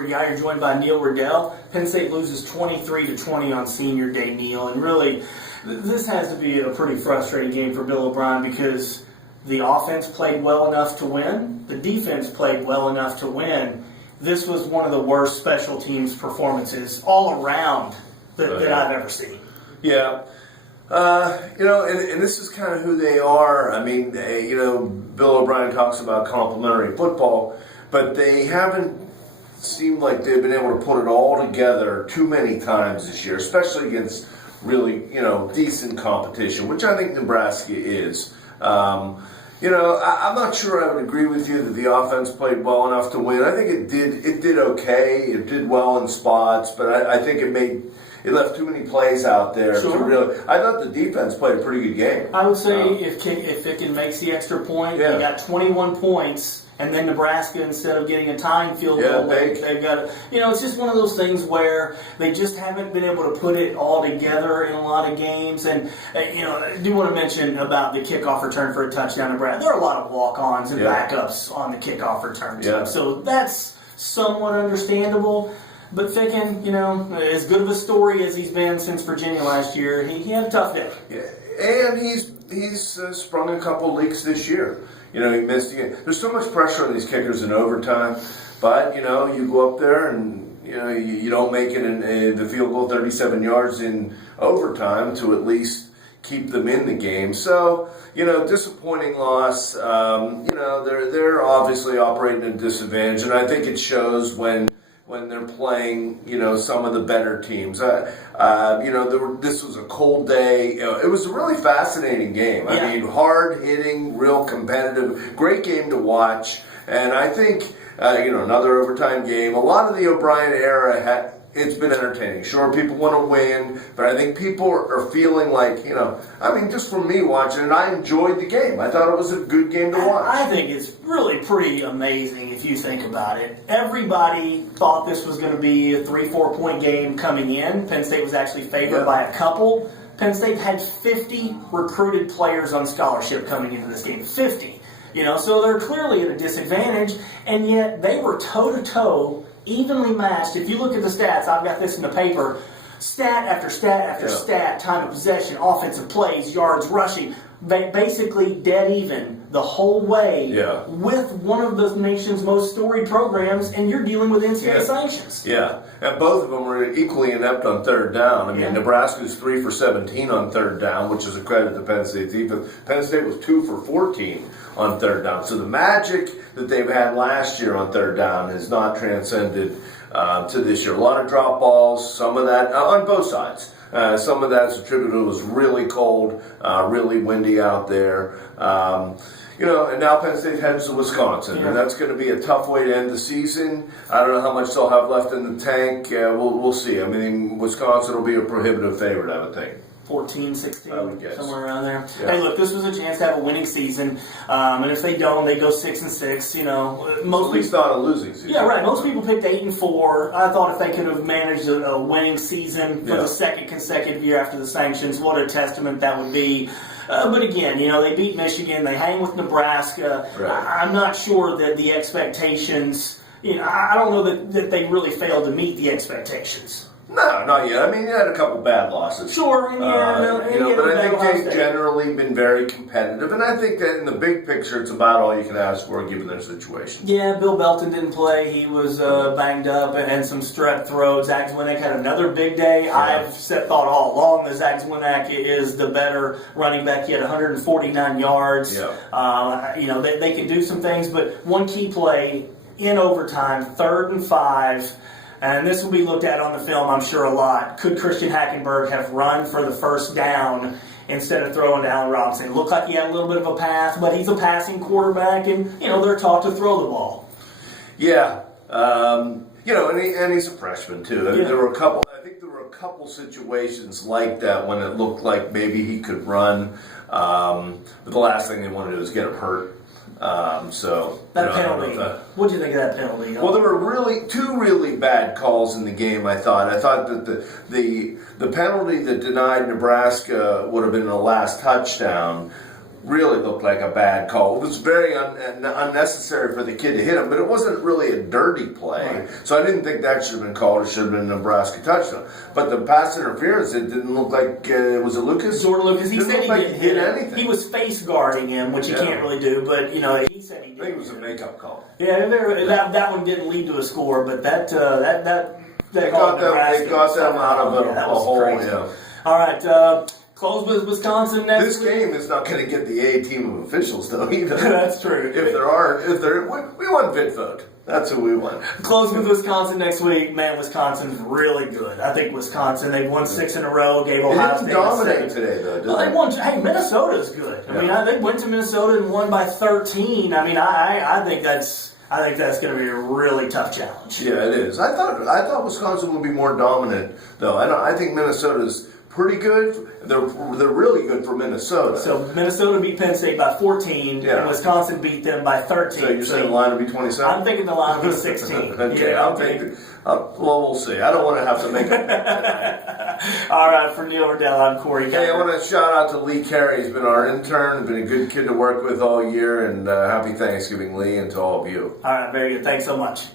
You're joined by Neil Rudel. Penn State loses 23-20 on senior day, Neil, and really this has to be a pretty frustrating game for Bill O'Brien because the offense played well enough to win, the defense played well enough to win. This was one of the worst special teams performances all around that I've ever seen. Yeah. And this is kind of who they are. I mean, Bill O'Brien talks about complimentary football, but they haven't seemed like they've been able to put it all together too many times this year, especially against really, decent competition, which I think Nebraska is. I'm not sure I would agree with you that the offense played well enough to win. I think it did okay. It did well in spots, but I think it left too many plays out there. Sure. I thought the defense played a pretty good game. I would say if Ficken makes the extra point, they got 21 points. And then Nebraska, instead of getting a tying field goal, they've got it's just one of those things where they just haven't been able to put it all together in a lot of games. And, I do want to mention about the kickoff return for a touchdown to Nebraska. There are a lot of walk-ons and backups on the kickoff return, too. Yeah. So that's somewhat understandable. But Ficken, as good of a story as he's been since Virginia last year, he had a tough day. Yeah. And he's sprung a couple leaks this year. He missed again. There's so much pressure on these kickers in overtime, but you go up there and you don't make it in the field goal 37 yards in overtime to at least keep them in the game. So disappointing loss. They're obviously operating at a disadvantage, and I think it shows when they're playing, some of the better teams. This was a cold day. It was a really fascinating game. Yeah. I mean, hard-hitting, real competitive, great game to watch. And I think, another overtime game. A lot of the O'Brien era it's been entertaining. Sure, people want to win, but I think people are feeling like, just from me watching it, I enjoyed the game. I thought it was a good game to watch. I think it's really pretty amazing if you think about it. Everybody thought this was going to be a 3-4 point game coming in. Penn State was actually favored by a couple. Penn State had 50 recruited players on scholarship coming into this game. 50. So they're clearly at a disadvantage, and yet they were toe-to-toe, evenly matched. If you look at the stats, I've got this in the paper, stat after stat after stat, time of possession, offensive plays, yards, rushing, basically dead even the whole way with one of the nation's most storied programs, and you're dealing with NCAA sanctions. Yeah, and both of them were equally inept on third down. I mean, Nebraska's 3 for 17 on third down, which is a credit to Penn State's defense. Penn State was 2 for 14 on third down. So the magic that they've had last year on third down has not transcended to this year. A lot of drop balls, some of that on both sides. Some of that is attributed to it was really cold, really windy out there. And now Penn State heads to Wisconsin, and that's going to be a tough way to end the season. I don't know how much they'll have left in the tank. We'll see. I mean, Wisconsin will be a prohibitive favorite, I would think. 14, 16, I would guess. somewhere around there. Yeah. Hey, look, this was a chance to have a winning season, and if they don't, they go 6-6. Most at least not a losing season. Yeah, right. Most people picked 8-4. I thought if they could have managed a winning season for the second consecutive year after the sanctions, what a testament that would be. But again, they beat Michigan. They hang with Nebraska. Right. I'm not sure that the expectations. I don't know that they really failed to meet the expectations. No, not yet. I mean, you had a couple bad losses. Sure, but I think they've generally been very competitive, and I think that in the big picture, it's about all you can ask for given their situation. Yeah, Bill Belton didn't play. He was banged up and some strep throat. Zach Zwinnick had another big day. Yeah. I've thought all along that Zach Zwinnick is the better running back. He had 149 yards. Yeah. They can do some things, but one key play in overtime, 3rd and 5. And this will be looked at on the film, I'm sure, a lot. Could Christian Hackenberg have run for the first down instead of throwing to Allen Robinson? It looked like he had a little bit of a pass, but he's a passing quarterback, and, they're taught to throw the ball. Yeah. And he's a freshman, too. I mean, there were a couple situations like that when it looked like maybe he could run. But the last thing they wanted to do was get him hurt. That penalty. What did you think of that penalty? Well, there were two really bad calls in the game. I thought that the penalty that denied Nebraska would have been the last touchdown really looked like a bad call. It was very unnecessary for the kid to hit him, but it wasn't really a dirty play. Right. So I didn't think that should have been called. It should have been a Nebraska touchdown. But the pass interference, it didn't look like, was it Lucas? Jordan Lucas, he Didn't said look he like didn't he hit him. anything. He was face guarding him, which you Yeah. can't really do, but, you know, he said he I did. think it was a makeup call. Yeah, that one didn't lead to a score, but that They call got them out of that a was hole, crazy. yeah. All right, close with Wisconsin next This week. game is not going to get the A team of officials, though, either. That's true. We won Vidvote. That's who we won. Close with Wisconsin next week. Man, Wisconsin's really good. I think Wisconsin, they've won 6 in a row, gave They Ohio didn't State dominate a 7. today, though, did Well, they they? won. Hey, Minnesota's good. I mean, Yeah. they went to Minnesota and won by 13. I mean, I think that's going to be a really tough challenge. Yeah, it is. I thought Wisconsin would be more dominant, though. I think Minnesota's pretty good. They're really good for Minnesota. So Minnesota beat Penn State by 14, Yeah. and Wisconsin beat them by 13. So you're saying the line will be 27? I'm thinking the line will be 16. Okay, Yeah, I'm thinking. Well, we'll see. I don't want to have to make a All right, for Neil Rudel, I'm Corey. Hey, I want to shout out to Lee Carey. He's been our intern, been a good kid to work with all year, and happy Thanksgiving, Lee, and to all of you. All right, very good. Thanks so much.